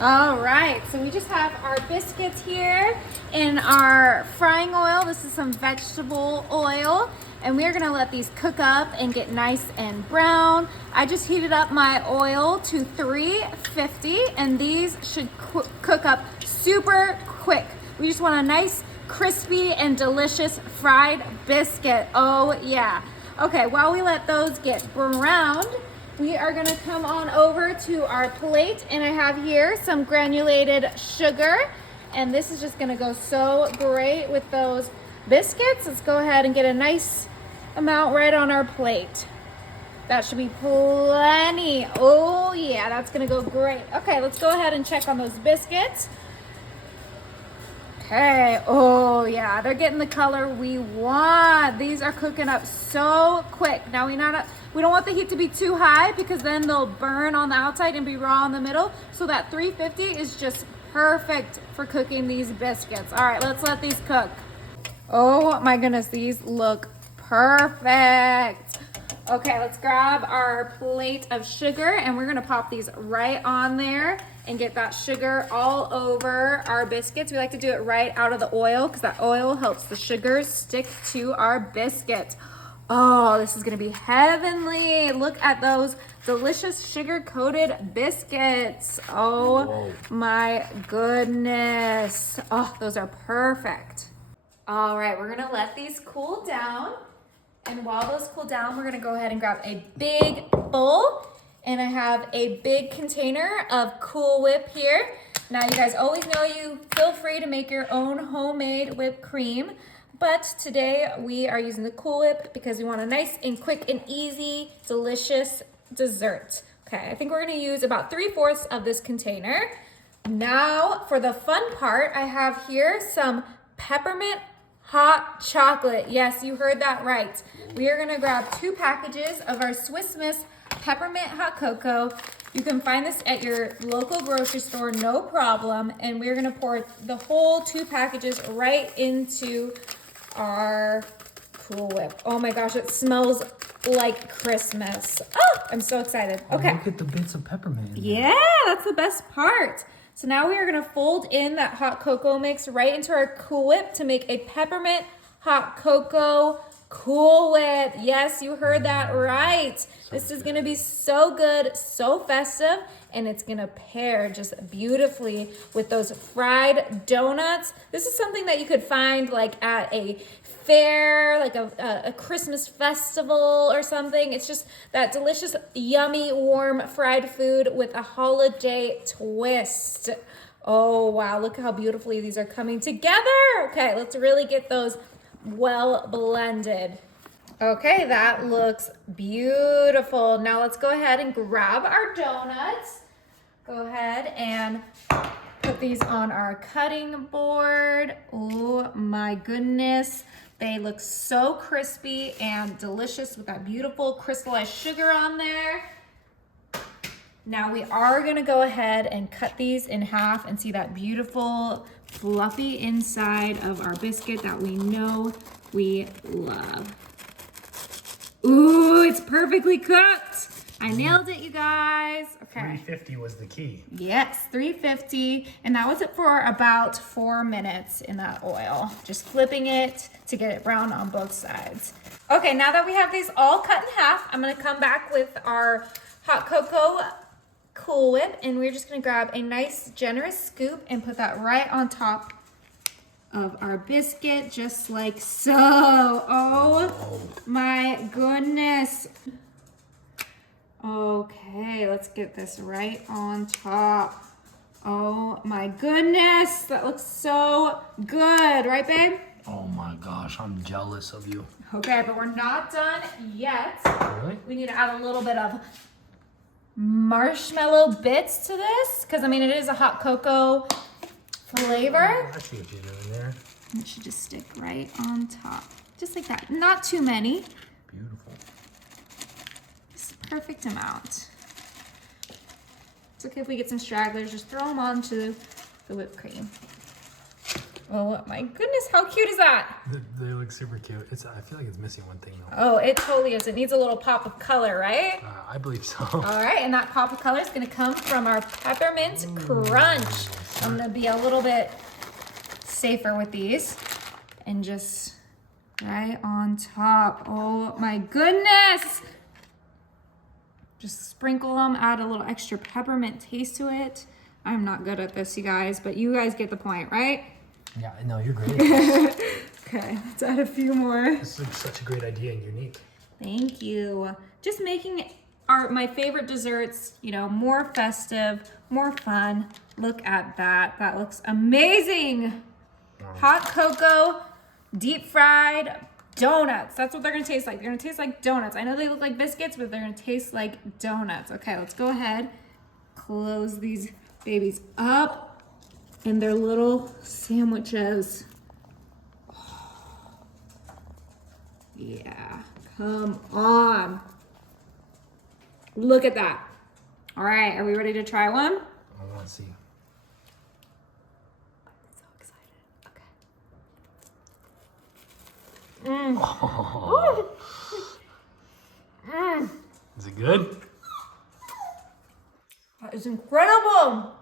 All right, so we just have our biscuits here in our frying oil. This is some vegetable oil, and we're gonna let these cook up and get nice and brown. I just heated up my oil to 350, and these should cook up super quick. We just want a nice, crispy, and delicious fried biscuit. Oh yeah. Okay, while we let those get browned, we are gonna come on over to our plate, and I have here some granulated sugar, and this is just gonna go so great with those biscuits. Let's go ahead and get a nice amount right on our plate. That should be plenty. Oh yeah, that's gonna go great. Okay, let's go ahead and check on those biscuits. Okay, oh yeah, they're getting the color we want. These are cooking up so quick. Now we don't want the heat to be too high because then they'll burn on the outside and be raw in the middle. So that 350 is just perfect for cooking these biscuits. All right, let's let these cook. Oh my goodness, these look perfect. Okay, let's grab our plate of sugar, and we're gonna pop these right on there and get that sugar all over our biscuits. We like to do it right out of the oil because that oil helps the sugars stick to our biscuits. Oh, this is gonna be heavenly. Look at those delicious sugar-coated biscuits. Oh, whoa. My goodness. Oh, those are perfect. All right, we're gonna let these cool down. And while those cool down, we're gonna go ahead and grab a big bowl. And I have a big container of Cool Whip here. Now you guys always know you feel free to make your own homemade whipped cream. But today we are using the Cool Whip because we want a nice and quick and easy, delicious dessert. Okay, I think we're gonna use about 3/4 of this container. Now for the fun part, I have here some peppermint hot chocolate. Yes, you heard that right. We are gonna grab 2 packages of our Swiss Miss peppermint hot cocoa. You can find this at your local grocery store, no problem. And we're gonna pour the whole 2 packages right into our Cool Whip. Oh my gosh, it smells like Christmas. Oh, I'm so excited. Okay. Look at the bits of peppermint. Yeah, that's the best part. So now we are gonna fold in that hot cocoa mix right into our Cool Whip to make a peppermint hot cocoa Cool Whip. Yes, you heard that right. This is gonna be so good, so festive, and it's gonna pair just beautifully with those fried donuts. This is something that you could find like at a fair, like a Christmas festival or something. It's just that delicious, yummy, warm fried food with a holiday twist. Oh wow, look how beautifully these are coming together. Okay, let's really get those well blended. Okay, that looks beautiful. Now let's go ahead and grab our donuts. Go ahead and put these on our cutting board. Oh my goodness. They look so crispy and delicious with that beautiful crystallized sugar on there. Now we are gonna go ahead and cut these in half and see that beautiful fluffy inside of our biscuit that we know we love. Ooh, it's perfectly cooked. I nailed it, you guys. Okay. 350 was the key. Yes, 350. And that was it for about 4 minutes in that oil. Just flipping it to get it brown on both sides. Okay, now that we have these all cut in half, I'm gonna come back with our hot cocoa Cool Whip, and we're just gonna grab a nice generous scoop and put that right on top of our biscuit, just like so. Oh my goodness. Okay, let's get this right on top. Oh my goodness, that looks so good, right babe? Oh my gosh, I'm jealous of you. Okay, but we're not done yet. Really? We need to add a little bit of marshmallow bits to this, because I mean it is a hot cocoa flavor. I see what you're doing there. It should just stick right on top, just like that. Not too many. Beautiful. Just the perfect amount. It's okay if we get some stragglers, just throw them onto the whipped cream. Oh my goodness, how cute is that? They look super cute. I feel like it's missing one thing though. Oh, it totally is. It needs a little pop of color, right? I believe so. All right, and that pop of color is gonna come from our peppermint crunch. I'm gonna be a little bit safer with these and just right on top. Oh my goodness. Just sprinkle them, add a little extra peppermint taste to it. I'm not good at this, you guys, but you guys get the point, right? Yeah, no, you're great. Okay, let's add a few more. This is such a great idea and unique. Thank you. Just making my favorite desserts, you know, more festive, more fun. Look at that. That looks amazing. Wow. Hot cocoa, deep fried donuts. That's what they're gonna taste like. They're gonna taste like donuts. I know they look like biscuits, but they're gonna taste like donuts. Okay, let's go ahead, close these babies up in their little sandwiches. Oh, yeah, come on. Look at that. All right, are we ready to try one? I want to see. So excited. Okay. Oh. Is it good? That is incredible.